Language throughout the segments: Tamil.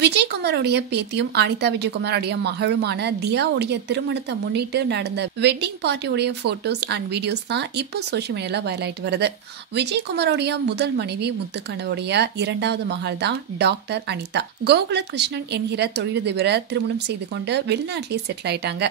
விஜயகுமாரோடைய பேத்தியும் அனிதா விஜயகுமாரோடைய மகளுமான தியாவுடைய திருமணத்தை முன்னிட்டு நடந்த வெட்டிங் பார்ட்டியோடைய போட்டோஸ் அண்ட் வீடியோஸ் தான் இப்போ சோசியல் மீடியால வைரல் ஆயிட்டு வருது. விஜயகுமாரோடைய முதல் மனைவி முத்துக்கண்ணனுடைய இரண்டாவது மகள் தான் டாக்டர் அனிதா. கோகுல கிருஷ்ணன் என்கிற தொழிலதிபரை திருமணம் செய்து கொண்டு வெளிநாட்டிலேயே செட்டில் ஆயிட்டாங்க.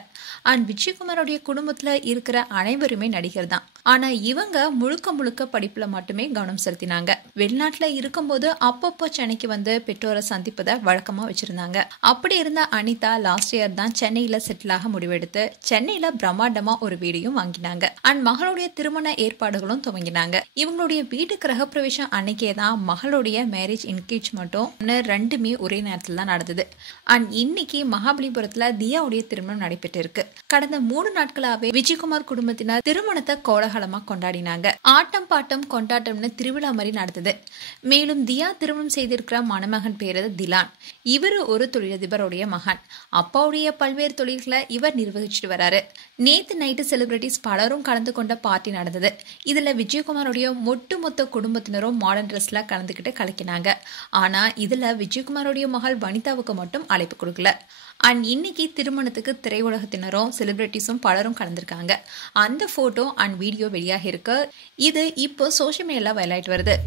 அண்ட் விஜயகுமாரோடைய குடும்பத்துல இருக்கிற அனைவருமே நடிகர் தான். ஆனா இவங்க முழுக்க முழுக்க படிப்புல மட்டுமே கவனம் செலுத்தினாங்க. வெளிநாட்டுல இருக்கும்போது அப்பப்போ சென்னைக்கு வந்து பெற்றோரை சந்திப்பதை வழக்கமா வச்சிருந்தாங்க. அப்படி இருந்த அனிதா லாஸ்ட் இயர் தான் சென்னையில செட்டில் ஆக முடிவெடுத்து சென்னையில பிரம்மாண்டமா ஒரு வீடையும் வாங்கினாங்க. அண்ட் மகளுடைய திருமண ஏற்பாடுகளும் துவங்கினாங்க. இவங்களுடைய வீட்டு கிரகப்பிரவேசம் அன்னைக்கே தான் மகளுடைய மேரேஜ் என்கேஜ்மெண்ட்டும் ரெண்டுமே ஒரே நேரத்துல தான் நடந்தது. அண்ட் இன்னைக்கு மகாபலிபுரத்துல தியாவுடைய திருமணம் நடைபெற்று இருக்கு. கடந்த 3 நாட்களாவே விஜயகுமார் குடும்பத்தினர் திருமணத்தை கோலாகலமா கொண்டாடினாங்க. ஆட்டம் பாட்டம் கொண்டாட்டம்னு திருவிழா மாதிரி நடந்தது. மேலும் தியா திருமணம் செய்திருக்கிற மணமகன் பேரு திலான். இவரு ஒரு தொழிலதிபருடைய மகன். அப்பாவுடைய பல்வேறு தொழில்களை இவர் நிர்வகிச்சுட்டு வராரு. நேத்து நைட்டு செலிபிரிட்டிஸ் பலரும் கலந்து கொண்ட பார்ட்டி நடந்தது. இதுல விஜயகுமாரோடைய ஒட்டுமொத்த குடும்பத்தினரும் மாடர்ன் ட்ரெஸ்ல கலந்துகிட்டு கலக்கினாங்க. ஆனா இதுல விஜயகுமாரோடைய மகள் வனிதாவுக்கு மட்டும் அழைப்பு கொடுக்கல. அண்ட் இன்னைக்கு திருமணத்துக்கு திரையுலகத்தினரும் செலிபிரிட்டிஸும் பலரும் கலந்துருக்காங்க. அந்த போட்டோ அண்ட் வீடியோ வெளியாகி இருக்கு. இது இப்போ சோசியல் மீடியால வைரல் ஆயிட்டு வருது.